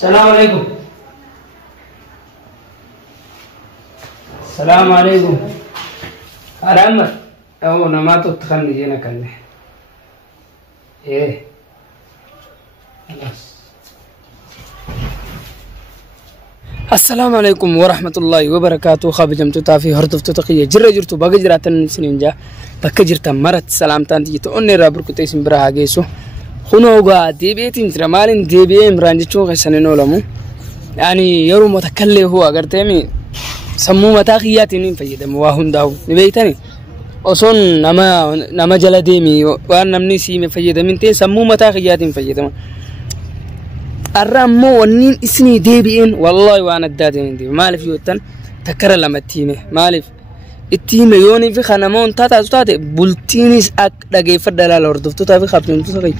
السلام عليكم. السلام عليكم. أرامر أو نماتو تخلني جينا كله. إيه. خلاص. السلام عليكم ورحمة الله وبركاته. خابجمتو تافي هرتفتو تقية جرجرتو باجراتن سنينجا بكجرتا مرت سلام تانتي توني رابركو تيسم براها جيسو خنوغا ديبيتين ترمالين ديبي مرانجتو غسنينو لمو يعني يرو متكلي هو أغرتيمي سمو متاخياتين فيدم واهن داو نبيتاني أصون نما جلا ديمي وان نمني سيمي فيدم انتي سمو متاخياتين فيدم الرمو ونين اسني ديبين والله وانا الدادين دي مالف يوتن تكرر لما التيمي مالف التيمي يوني في خانمون تاتا تاتي بولتينيس اك داقي فردالا لوردفتو تافي خابتون تساقي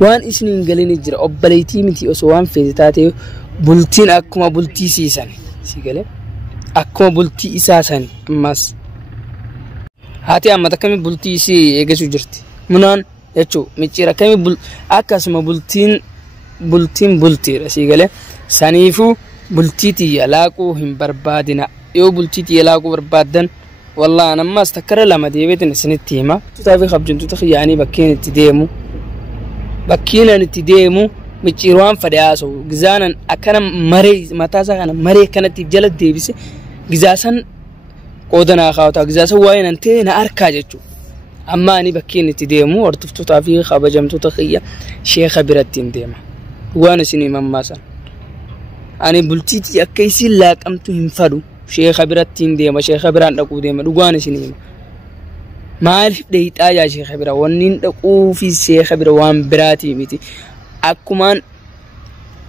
وان اسني انقليني جرى أبالي تيمي تي أسوان في تاتي بولتين اكما بولتي سيساني سيقالي اكما بولتي اساساني اماس هاتي اما تكامي بولتي سي ايجاسو جرتي منان يچو ميچيرا كامي اكاسما بولتين بولتي رسيقالي سانيفو بولتيتي يلاقو هم بربادنا يو بولتيتي يلاقو بربادن والله انا ما استكر لما ديبيتنا سنتيما تتافي خبجنتو تخي يعني بكينا نتديمو ميچيروان فدياسو غزانا اكنا مري متاسا انا مري كانت جلد ديبيس غزاسن قودنا خاوتا غزاسو وين انت نا اركا جچو اما اني بكين نتديمو ورتفتو تافي خبجمتو تخي شيخ برتين ديما وانا سيني مماسا اني بلتيتي اكيسي لاقمتو ينفدو شيخ برتين ديما شيخ بران دقو ديما دغوانا سيني مالف ديتا يا شيخ برا ونين دقو في شيخ برا وان براتي ميتي اكمان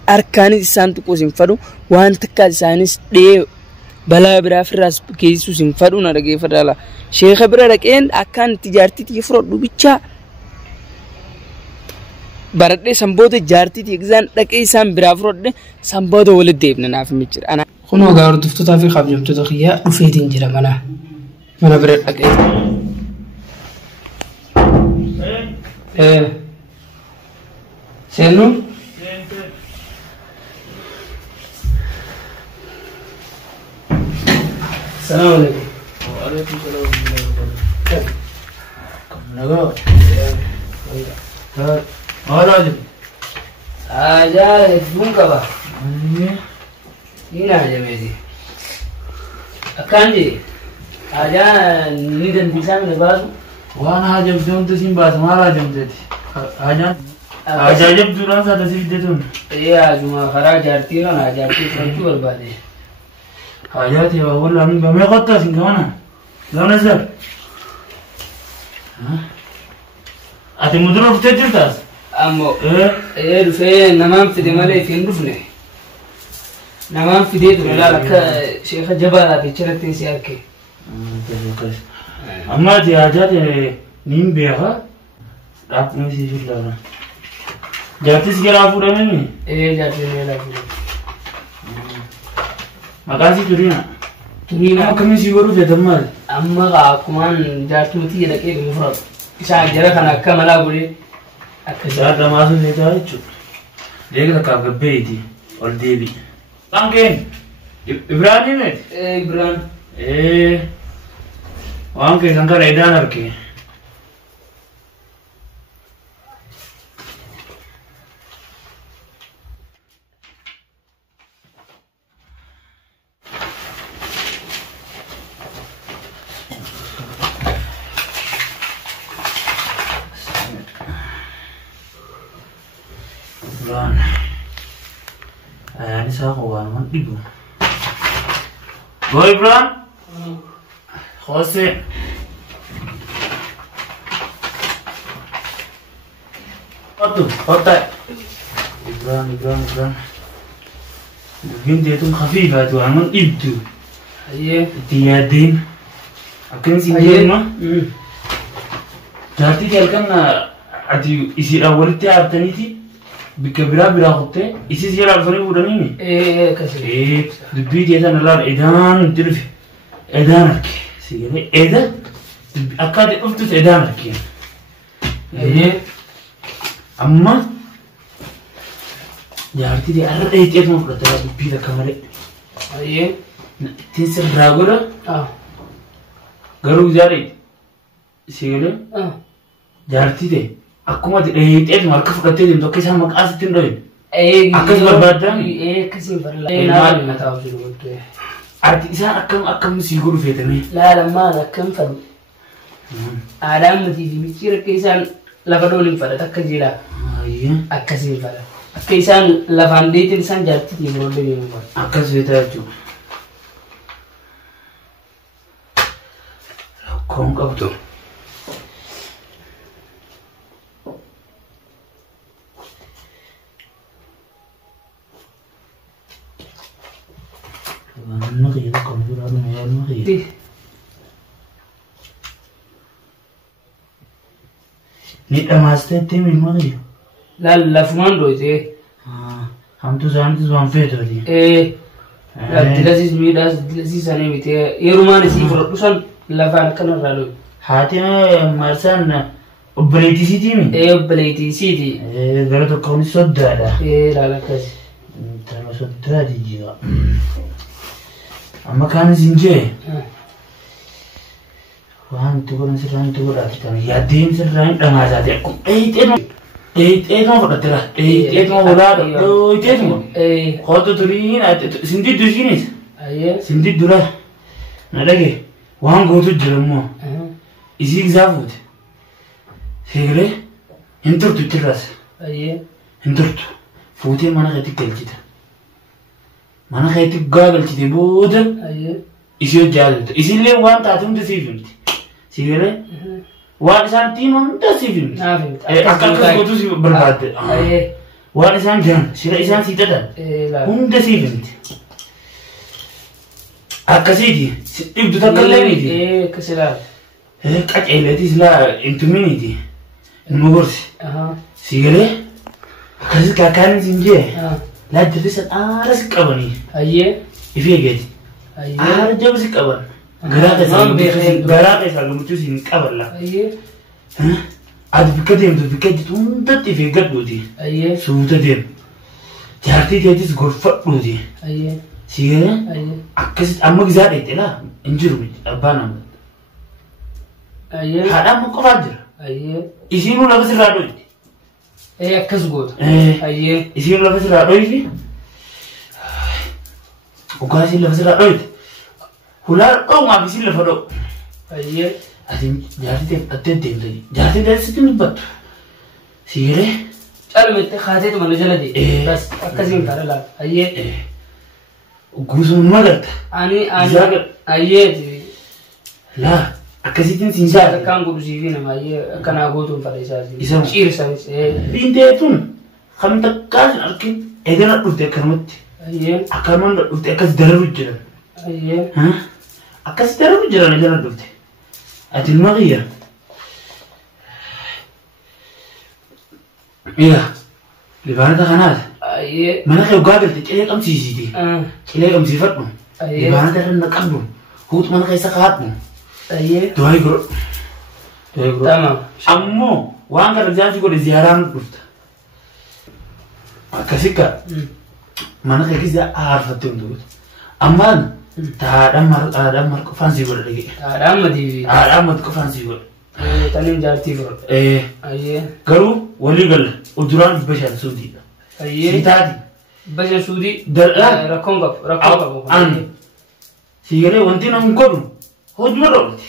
اركاني سانتو سينفدو وان تكا ساينس دي بلا برا فراس كيسو سينفدو نا دغي فدالا شيخ برا دكين اكان تجارتي يفرضو بيچا برده سمبوده جارتي تيغزان دكي سام برافرود سمبوده ولد ديبنا ناف ميچر انا خنو غار دفتو تافي خابجمتو تخيا دفيدين جرا منا برد دكي سينو السلام عليكم. وعليكم السلام ورحمة الله وبركاته. نجا. هذا جم. أجا بونكا با. هنا جميلي. أكانجي. أجا نيدن بيسام نبازو. وانا هجم دون تسين باس ما راجم تدي. هجا جب دوران سات تسين دتون. إيه أجمع خراج جارتيرو نا جارتي فرنتو بربادي. حاجات يا والله من بما قطع سين كمان. لا نزل. أتي مدرب تجلتاس. أمو. إيه رفيع نمام في دمالي فين رفني. نمام في ديت ولا لك شيخ جبل هذه شرطي سياكي. أما دي حاجات نيم بيها. راح نمشي في اللارا. جاتي سكرا فورا مني. إيه جاتي سكرا فورا. مكاسي ترينا. ترينا. كم سيورو في دمال. أما كمان جاتو تيجي لك إيه مفرد. إذا جرى كنا كملا بولي. أكثر دماسو نيتا يجوا. ليك لك أبغى بيتي والديبي. تانكين. إبراهيم مت. إيه إبراهيم. إيه. وانك سانكر إدان أركي. Bulan, ini saya kawan man ibu. Boy Bulan, Jose. Aduh, hotel. Bulan. Mungkin dia tu khafif tu, man ibu. Iya. Dia din. Akan sih dia mah. Jadi dia kan adi isi awal tiap tadi sih. بكبرها براخته إيش يلعب فريق ودانيني إيه كسر إيه دبي جيتا نلار إدان تلف إدانك سيجي إدا أكاد أفتح إدانك إيه أما jaartii dee arra dheettee tuma fudhatee dubbii takka malee. Ayyee. Ittiin sirraa godha. Garuu jaaree si galee jaartii dee akkuma dheettee tuma harka fudhattee deemtu akka isaan maqaa sitti hin dhohin. Akkas barbaaddan. Akkasiin barbaaddan. Naa taa'u jiru gootee. Ati isaan akkam si godhu feetamee. Laalammaan akkam fadhu. Aadaan matii fi micciira akka isaan lafa dhooliin fadhata akka jira. Akkasiin fadha. Akka isaan lafaan deetiin isaan jaartii fi ijoollee deemu fadha. Akkas feetaa jechuudha. Rakkoon qabdu. Mana kaya kamu sudah ada mayat mana kaya? Ni amaste te min mana kaya? Lafuman do je. Ham tu zaman fete tadi. Dilasis midas dilasis ane mite. Yeruman si production lafan kanan ralu. Hati marsan operati city min? Operati city. Gara tu kau ni soda ada. Lala kasi. Terima soda di juga. Amma kan zinje. Waan tukuran sirraan tukura kita yaadeen sirraan dhamaa isaati akkuma dheeyxeetuma fudhatteera dheeyxeetuma walaa dheeyxeetuma kootu turiin sindi dursiinis sindi dura na dhage waan gootu jira immoo isii isaa fuute seeree hin turtu ittirraas hin turtu fuutee mana keetti galchita mana keetti gaa galchite booda isii hojjaalatu isiillee waan taate hunda siif himti seeree waan isaan tiin hunda siif himti akka akkas gootu siif barbaadde waan isaan jiran sira isaan sii xaxan hunda siif himti akkasiiti dhibdu takka illee miti qaceelleeti silaa intuminiiti ilma gorsi seeree akkasis kaakaanin siin jee laajjirri san aara si qabanii ifi eegeeti aara jaba si qaban garaa keessaa gammachuu siin qaballa ati bikka deemtu bikka jitu hundatti ifi eeggadhuuti suuta deem jaartii teetis gorfadhuuti seeree akkasit amma gisaa dheexxelaa hin jiru abbaan amma haadhaan mun qofaa jira isiinuu lafa sirraa dhoyti akkas goota isiinuu lafa sirraa dhoyti ogaa isiin lafa sirraa dhoyti hulaa dho'umaaf isiin lafa dho'u ati jaartii ta'e fudhattee deemte jaartii ta'e sitti dubbattu seeree calmette kaateetu mana jala dee akkasiin kaara laata guutummaa galta laa akkasitiin siin jaala akkaan guddusiifi namaayyee akkanaa gootuun fadha isaa ciirsanis biinteetun kan takkaa sin arkin eegana dhufte akkanumatti akkanumaan dhufte akkas dararu jiran akkas dararu jiran eegana dhufte ati ilma kiyya egaa libaanata kanaas mana kee ogaa galte cilee qabsiisiiti cilee qabsiifadhu libaanata irra na qabdu huutu mana keessa kaadhu Doai bro. Tamam. Ammoo waan kana jaansi godhe ziyaaraan dhufta. Akkasika mana kee keessa aarfattee hunduutu. Ammaan haadhaan mar qofaan sii godha dhage. Haadhaan mat qofaan sii godha. Taniin jaartii bro. Garuu walii galla uduraan bashaan suudiidha. Siitaati. Bashaan suudii rakkoon qabu. Sii galee wanti nam godhu hojii dhoolti.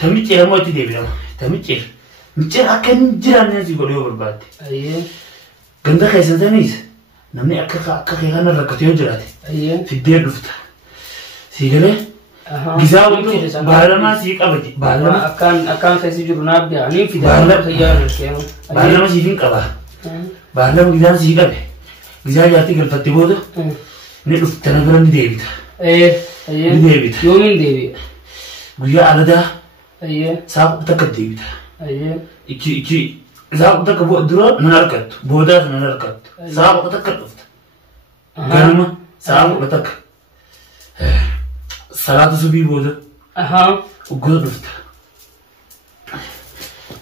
Tamicceera moo itti deebi'ama. Tamicceera akka hin jiraanne si godhee barbaadde. Ganda keessa saniis namni akka kee kana rakkate yoo jiraate fiddee dhufta. Sii galee gisaa wanti baalamaa sii qabate. Akkaan keessi jiru naaf biyyaanii fidaa baalama siif hin qabaa. Baalama gisaan sii qabe. Gisaa jaartii galfatte booda ni dhufta na bira ni deebita. Ni deebita. Yoomiin deebi'a. Guyyaa aladaa saaqu takka deebita. Ichi saaqu takka dura nan argattu boodaas nan argattu saaqu takka dhufta. Ganama saaqu takka salaata subii booda uggoo dhufta.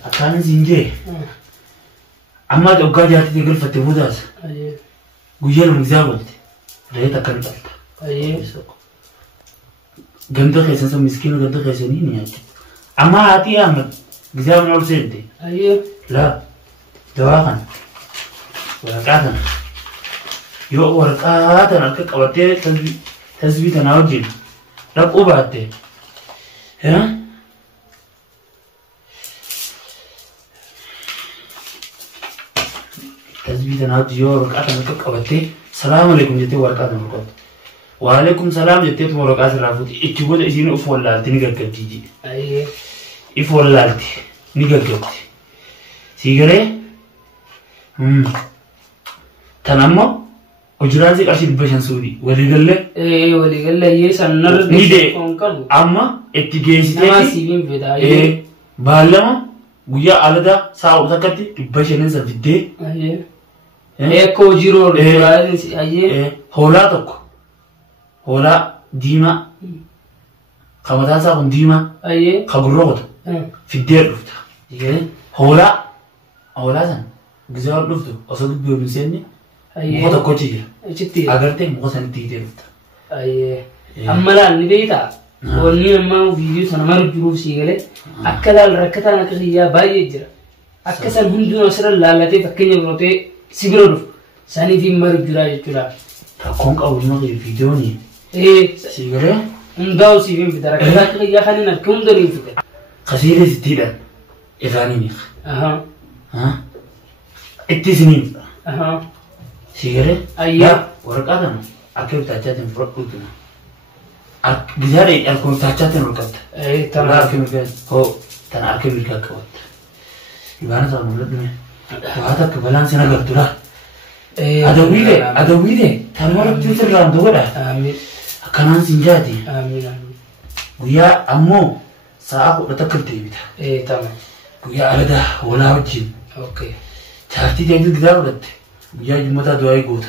Akkaanis hin jee أما تبقى جاتي تقول فتبوداس أيه قوية المزاولت ريت أكلت أيه قمت خيسان سو مسكين قمت خيسانين يعني أما هاتي أحمد جزاء من أول سنتي أيه لا دواخن ورقاتنا يو ورقاتنا أركك أوتي تثبيت أنا وجين رقوا بعدين ها تثبيت أنا وجين يو ورقاتنا أركك أوتي السلام عليكم جتي ورقاتنا ورقات وعليكم السلام جتي ورقات رافوتي إتشوفوا إسين أفول لالتي نيجا جيجي أيه أفول لالتي نيجا سيجري تنامو وجرازي قرشي بشان سودي ولي قال ولي قال لي يسنر نيدي أما اتجاهي ما سيبين بدا بالما ويا على ده ساعة وتكتي بشان ننسى في الدي كو جيرو هولا تكو هولا ديما خمسة ساعة ديما خبروت في الدير رفتا هولا سن جزار رفتو أصدق بيرمسيني مخاطا كوتشي أغرتي مخاطا نتيجة رفتا أما لا نبيتا وني أما فيديو سنمر جروف سيغلي أكلا الركتا نكخيا باي جرا أكسن هندو نصر لالتي فكيني بروتي سيبرو رف ساني في مر جرا يجرا تكونك أول ما غير فيديوني سيغلي انداو سيبين بدرا كذا كخيا خلينا كم دوني فكر خسيرة ستيدا إغاني ميخ ها اتسنين سيغري أيه ورقاتنا أكيد تاجاتين فرقتنا بزاري أكون تاجاتين ورقات أيه تمام هو تنا أكيد بالكاك وقت يبانا صار مولدنا وهذا كبلان سنة قدرة أدويله تمر بتوصل رام دوغرا آمين كمان سنجاتي آمين ويا أمو ساعة بتكل تيبتا تمام ويا على ده ولا وجين أوكي تعرفي تيجي كذا ولد ويا جمعة دواي قوت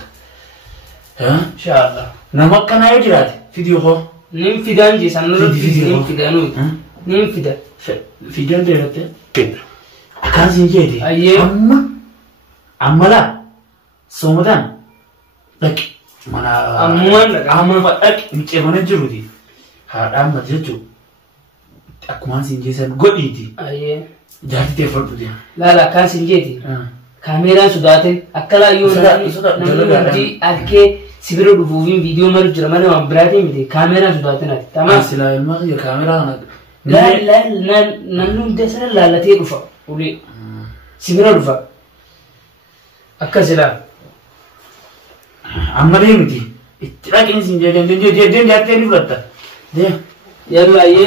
ها إن شاء الله نمك كان يجراد فيديو هو نيم فيدان جي سنور نيم فيدانو نيم فيدا فيدان ده رت كان سنجاتي أيه أما لا سومدان لك mana amma mike mana jirudi haɗa ma jejo akuma sin je san goditi aye jati te fardu dia lala kan sin jeti kamera sudate akala yo nanti arke sibiro du vuvin video mar jira mana wan brati mi kamera sudate na tamam sila ma ya kamera na la nanun desara lala te dufa uli sibiro dufa akasila amma dai miti itirakin sin je den jate ni flata de yalla ye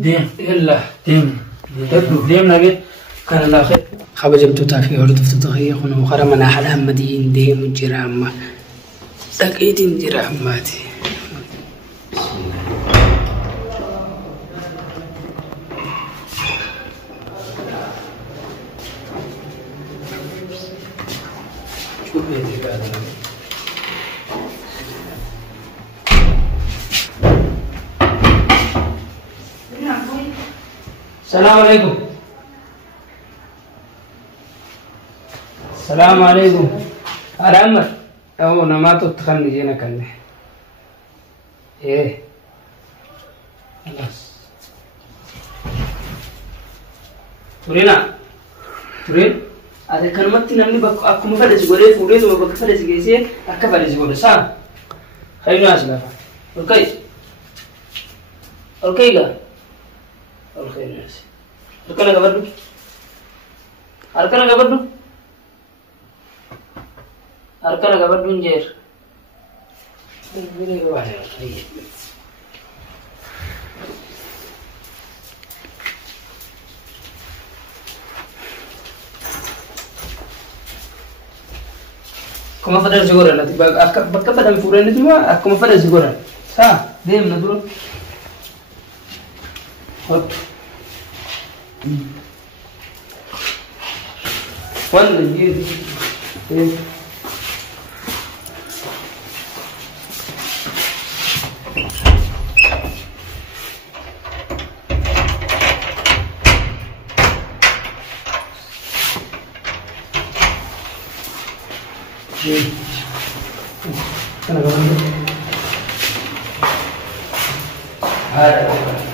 de yalla dem nage kana la khair خبجبتو تافي أرد فتوتخي خنا مخرا من أحد همدين دي مجرام أكيد مجراماتي السلام عليكم السلام عليكم أرامر أو نماتو تخلني جينا كله إيه خلاص ترين هذا كلمتي نمني بك أكو مفرز قولي فوريز وبك فرز جيسي أكفرز قولي صار خيرنا أسلافا أوكي جا الخير ناس أركنا قبردو أركنا قبردو نجير كم فدر زغورة لا تبغى أك بدم فورين itu mah كم فدر زغورة sah dia menurut hot one year Kana gaban. Ada.